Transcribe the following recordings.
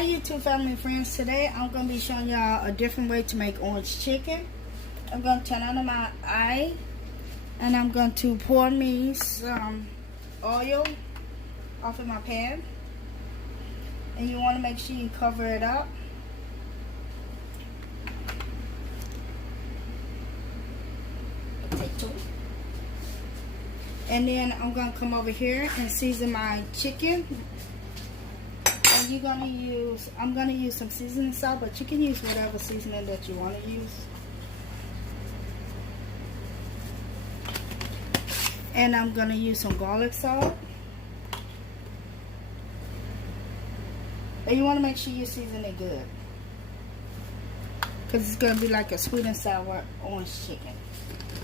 Hi YouTube family and friends. Today I'm going to be showing y'all a different way to make orange chicken. I'm going to turn on my eye and I'm going to pour me some oil off of my pan. And you want to make sure you cover it up. Potato. And then I'm going to come over here and season my chicken. And you're gonna use, I'm gonna use some seasoning salt, but you can use whatever seasoning that you want to use. And I'm gonna use some garlic salt. And you want to make sure you season it good, because it's gonna be like a sweet and sour orange chicken.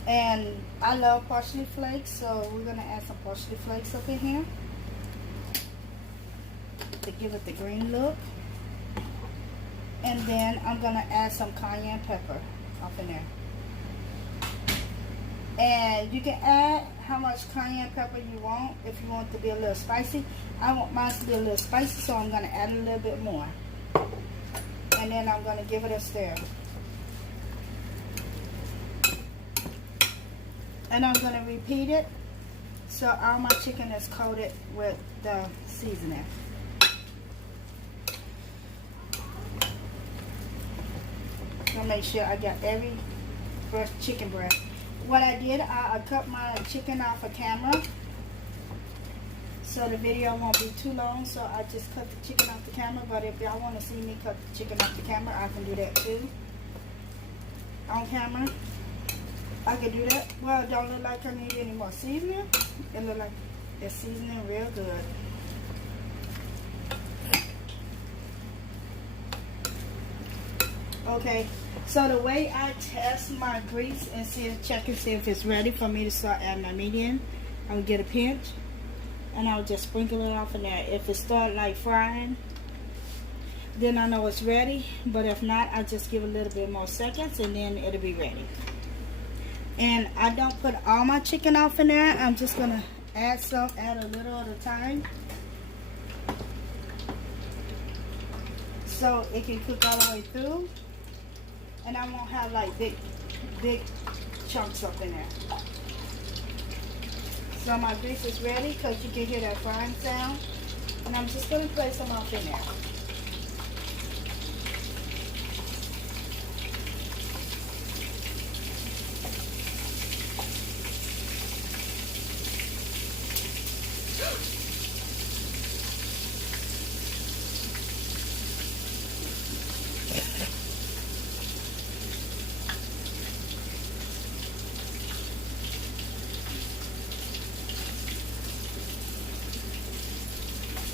And I love parsley flakes, so we're gonna add some parsley flakes up in here to give it the green look. And then I'm gonna add some cayenne pepper up in there. And you can add how much cayenne pepper you want if you want it to be a little spicy. I want mine to be a little spicy, so I'm gonna add a little bit more. And then I'm gonna give it a stir. And I'm gonna repeat it so all my chicken is coated with the seasoning. Make sure I got every fresh chicken breast. What I did, I cut my chicken off of camera so the video won't be too long, so I just cut the chicken off the camera. But if y'all want to see me cut the chicken off the camera, I can do that too on camera. I can do that. Well, it don't look like I need any more seasoning. It look like it's seasoning real good. Okay, so the way I test my grease and check and see if it's ready for me to start adding my meat in, I would get a pinch and I would just sprinkle it off in there. If it starts like frying, then I know it's ready. But if not, I just give a little bit more seconds and then it'll be ready. And I don't put all my chicken off in there. I'm just gonna add a little at a time, so it can cook all the way through. And I won't have like big chunks up in there. So my grease is ready, because you can hear that frying sound. And I'm just going to place them off in there.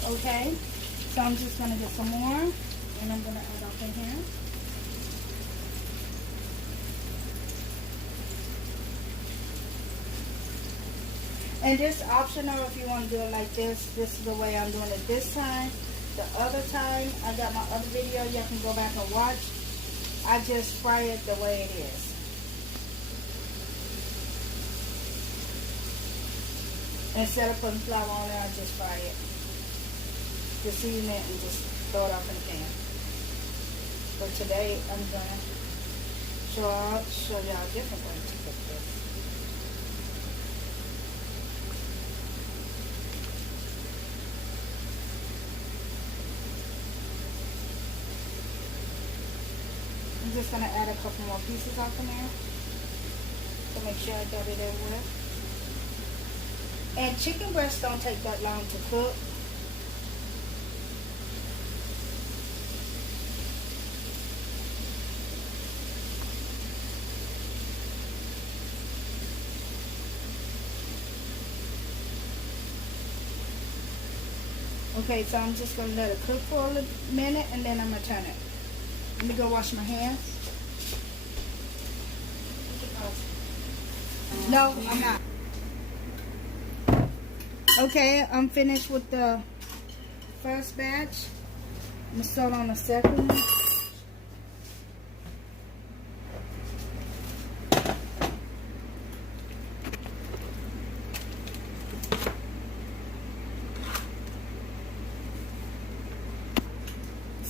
Okay, so I'm just going to get some more, and I'm going to add up in here. And this optional if you want to do it like this. This is the way I'm doing it this time. The other time, I got my other video, y'all can go back and watch. I just fry it the way it is. Instead of putting flour on it, I just fry it. Just season it and just throw it off in the pan. But today I'm gonna show y'all a different way to cook this. I'm just gonna add a couple more pieces off in there to make sure I got it everywhere. And chicken breasts don't take that long to cook. Okay, so I'm just going to let it cook for a minute, and then I'm going to turn it. Let me go wash my hands. No, I'm not. Okay, I'm finished with the first batch. I'm going to start on the second one.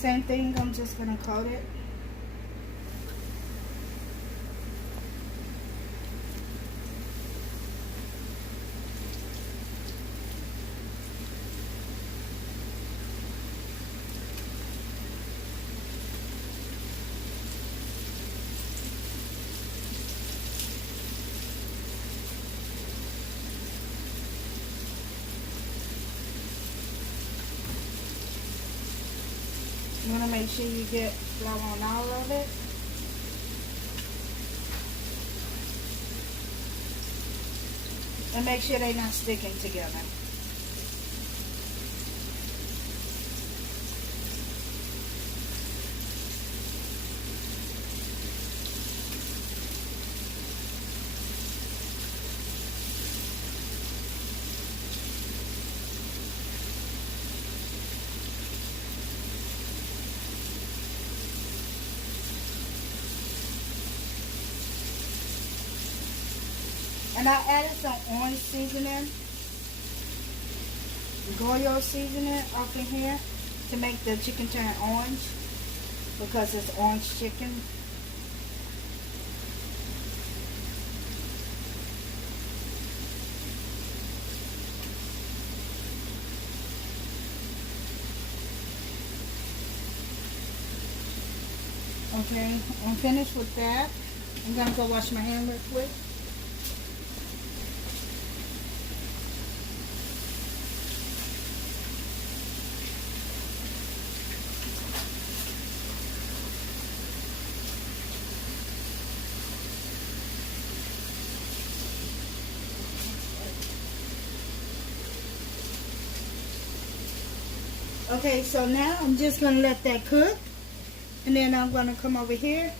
Same thing, I'm just gonna coat it. You want to make sure you get flour on all of it. And make sure they're not sticking together. And I added some orange seasoning, Goyo seasoning up in here to make the chicken turn orange because it's orange chicken. Okay, I'm finished with that. I'm gonna go wash my hand real quick. Okay, so now I'm just going to let that cook. And then I'm going to come over here.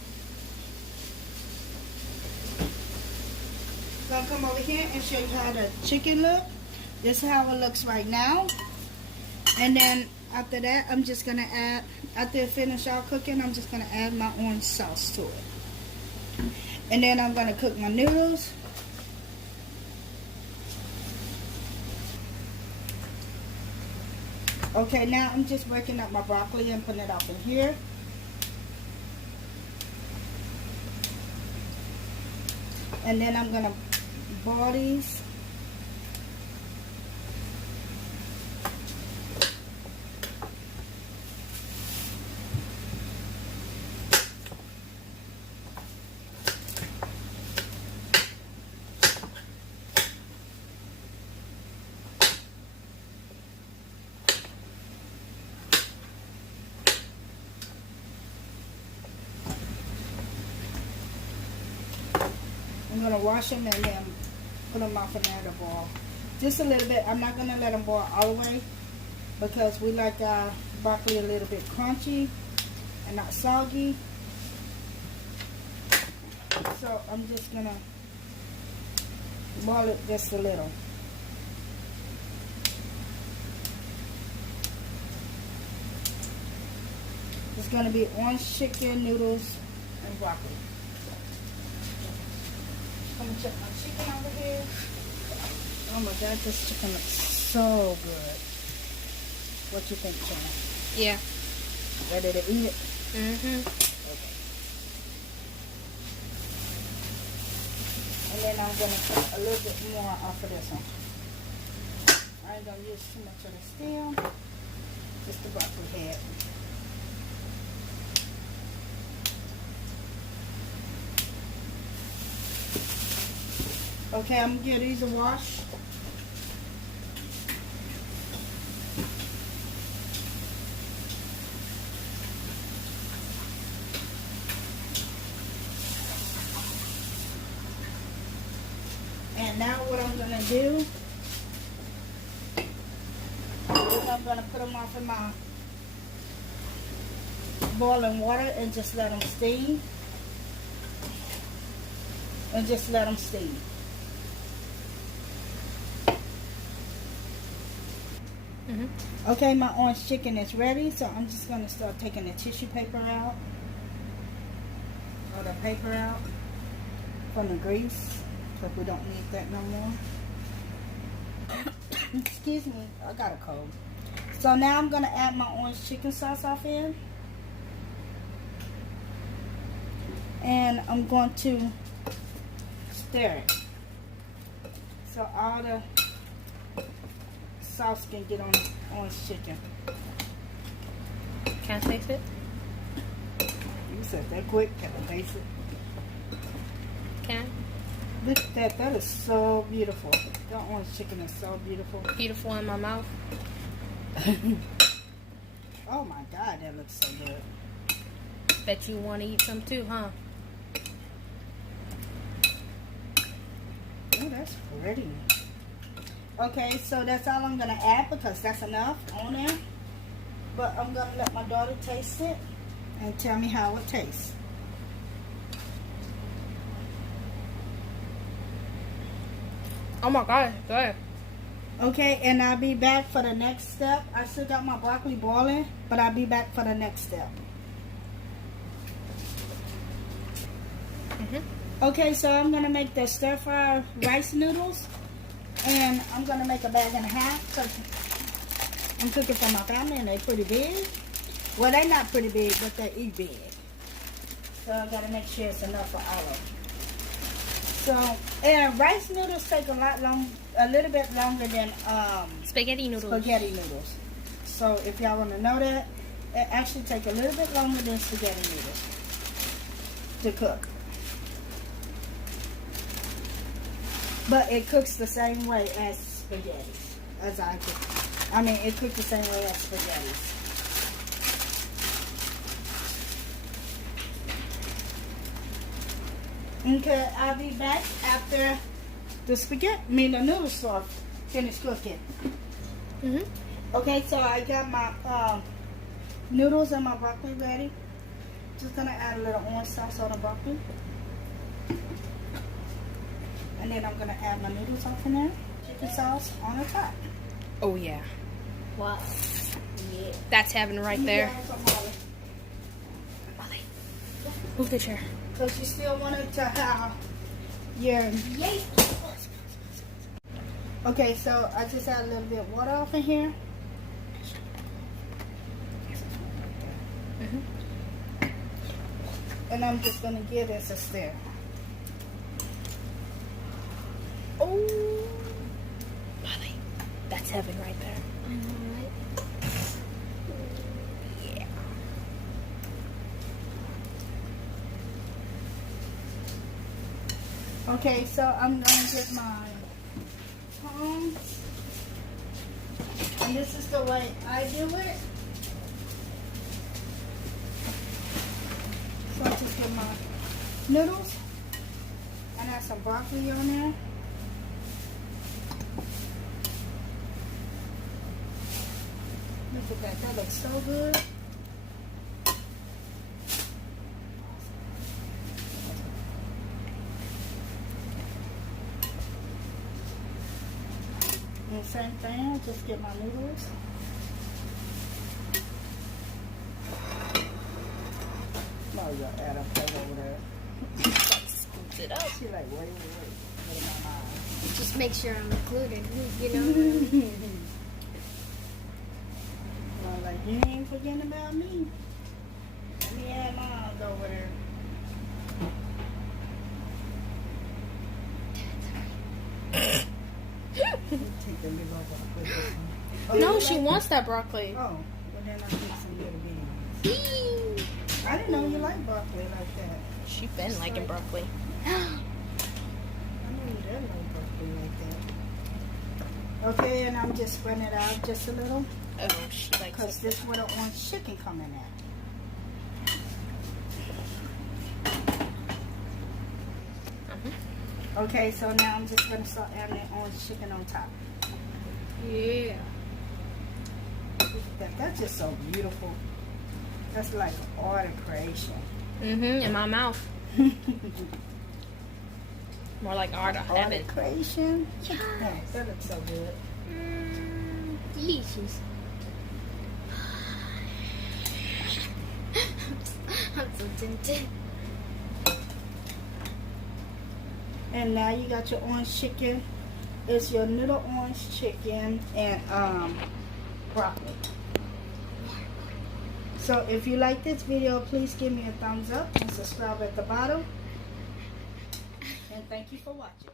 Going to come over here and show you how the chicken look. This is how it looks right now. And then after that, I'm just going to add, after it finish all cooking, I'm just going to add my orange sauce to it. And then I'm going to cook my noodles. Okay, now I'm just breaking up my broccoli and putting it up in here. And then I'm going to boil these. I'm going to wash them and then put them off in there to boil. Just a little bit. I'm not going to let them boil all the way because we like our broccoli a little bit crunchy and not soggy. So I'm just going to boil it just a little. It's going to be orange chicken, noodles, and broccoli. I'm gonna check my chicken over here. Oh my god, this chicken looks so good. What you think, Chana? Yeah. Ready to eat it? Mm-hmm. Okay. And then I'm gonna put a little bit more off of this one. I ain't gonna use too much of the stem. Just the broccoli head. Okay, I'm gonna give these a wash. And now what I'm gonna do is I'm gonna put them off in my boiling water and just let them steam. And just let them steam. Mm-hmm. Okay, my orange chicken is ready, so I'm just going to start taking the tissue paper out, or the paper out from the grease, because we don't need that no more. Excuse me, I got a cold. So now I'm going to add my orange chicken sauce off in. And I'm going to stir it so all the sauce can get on the orange chicken. Can I taste it? You said that quick. Can I taste it? Can Look at that. That is so beautiful. The orange chicken is so beautiful. I? Beautiful in my mouth. Oh my God, that looks so good. Bet you want to eat some too, huh? Oh, that's pretty. Okay, so that's all I'm gonna add because that's enough on there. But I'm gonna let my daughter taste it and tell me how it tastes. Oh my God, good. Okay, and I'll be back for the next step. I still got my broccoli boiling, but I'll be back for the next step. Okay, so I'm gonna make the stir fry rice noodles, and I'm gonna make a bag and a half because I'm cooking for my family and they're pretty big. Well, they're not pretty big, but they eat big. So I gotta make sure it's enough for all of them. So, and rice noodles take a little bit longer than Spaghetti noodles. spaghetti noodles. So if y'all want to know that, it actually takes a little bit longer than spaghetti noodles to cook. But it cooks the same way as spaghetti, as I cook. I mean, it cooks the same way as spaghetti. Okay, I'll be back after the the noodle sauce finish cooking. Okay, so I got my noodles and my broccoli ready. Just gonna add a little orange sauce on the broccoli. And then I'm gonna add my noodles off in there. Chicken sauce on the top. Oh yeah. Wow. Yeah. That's heaven right there. Molly. Move the chair. Because you still want it to have your... Okay, so I just add a little bit of water off in here. And I'm just going to give this a stir. Oh, Molly, that's heaven right there. Yeah. Okay, so I'm going to get my tongs. And this is the way I do it. So I just get my noodles and add some broccoli on there. Look at that, that looks so good. And same thing, just get my noodles. No, you gotta add a plate over there. Scoops it up. She like, wait. What am I mind? Just make sure I'm included, you know. Well, like, you ain't forgetting about me. Let me add mine over there. Take the lid off and put this on. No, you she like wants that broccoli. that? Oh, well then I'll take some little beans. I didn't know you like broccoli like that. She been liking broccoli. I know you didn't like broccoli like that. Okay, and I'm just spreading it out just a little. Oh, she likes Because it. this is where the orange chicken come in at. Okay, so now I'm just going to start adding the orange chicken on top. Yeah. That's just so beautiful. That's like art and creation. In my mouth. More like art of Art heaven. and creation? Yeah, that looks so good. Delicious. I'm so tempted. And now you got your orange chicken. It's your little orange chicken and broccoli. So if you like this video, please give me a thumbs up and subscribe at the bottom. And thank you for watching.